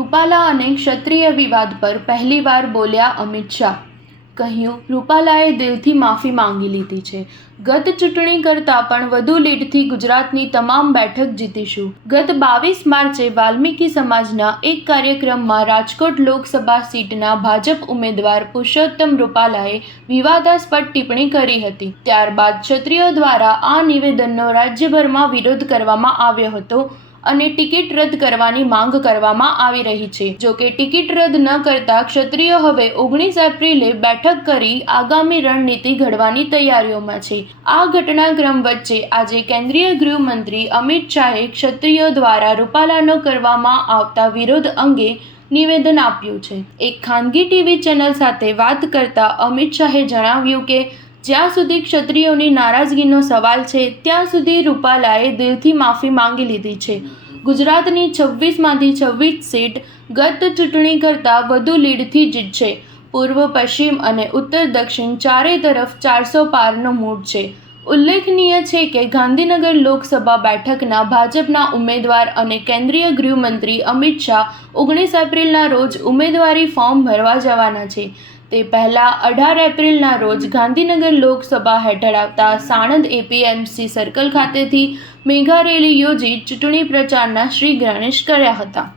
રૂપાલા અને ક્ષત્રિય વિવાદ પર પહેલીવાર બોલ્યા અમિત શાહ. કહ્યું, રૂપાલાએ દિલથી માફી માંગી લીધી છે. ગત ચૂંટણી કરતાં પણ વધુ લીડથી ગુજરાતની તમામ બેઠક જીતીશું. ગત 22 માર્ચે વાલ્મીકી સમાજના એક કાર્યક્રમમાં રાજકોટ લોકસભા સીટના ભાજપ ઉમેદવાર પુરુષોત્તમ રૂપાલાએ વિવાદાસ્પદ ટિપ્પણી કરી હતી. ત્યારબાદ ક્ષત્રિયો દ્વારા આ નિવેદનનો રાજ્યભરમાં વિરોધ કરવામાં આવ્યો હતો અને ટિકિટ રદ કરવાની માંગ કરવામાં આવી રહી છે. જોકે ટિકિટ રદ ન કરતા ક્ષત્રિયો હવે 19 એપ્રિલે બેઠક કરી આગામી રણનીતિ ઘડવાની તૈયારીઓમાં છે. આ ઘટનાક્રમ વચ્ચે આજે કેન્દ્રીય ગૃહમંત્રી અમિત શાહે ક્ષત્રિયો દ્વારા રૂપાલાનો કરવામાં આવતા વિરોધ અંગે નિવેદન આપ્યું છે. એક ખાનગી ટીવી ચેનલ સાથે વાત કરતા અમિત શાહે જણાવ્યું કે જ્યાં સુધી ક્ષત્રિયોની નારાજગીનો સવાલ છે ત્યાં સુધી રૂપાલાએ દિલથી માફી માંગી લીધી છે. ગુજરાતની 26માંથી 26 સીટ ગત ચૂંટણી કરતાં વધુ લીડથી જીતશે. પૂર્વ, પશ્ચિમ અને ઉત્તર દક્ષિણ ચારેય તરફ 400 પારનો મૂડ છે. ઉલ્લેખનીય છે કે ગાંધીનગર લોકસભા બેઠકના ભાજપના ઉમેદવાર અને કેન્દ્રીય ગૃહમંત્રી અમિત શાહ 19 એપ્રિલના રોજ ઉમેદવારી ફોર્મ ભરવા જવાના છે. તે પહેલાં 18 એપ્રિલના રોજ ગાંધીનગર લોકસભા હેઠળ આવતા સાણંદ એપીએમસી સર્કલ ખાતેથી મેગા રેલી યોજી ચૂંટણી પ્રચારના શ્રી ગણેશ કર્યા હતા.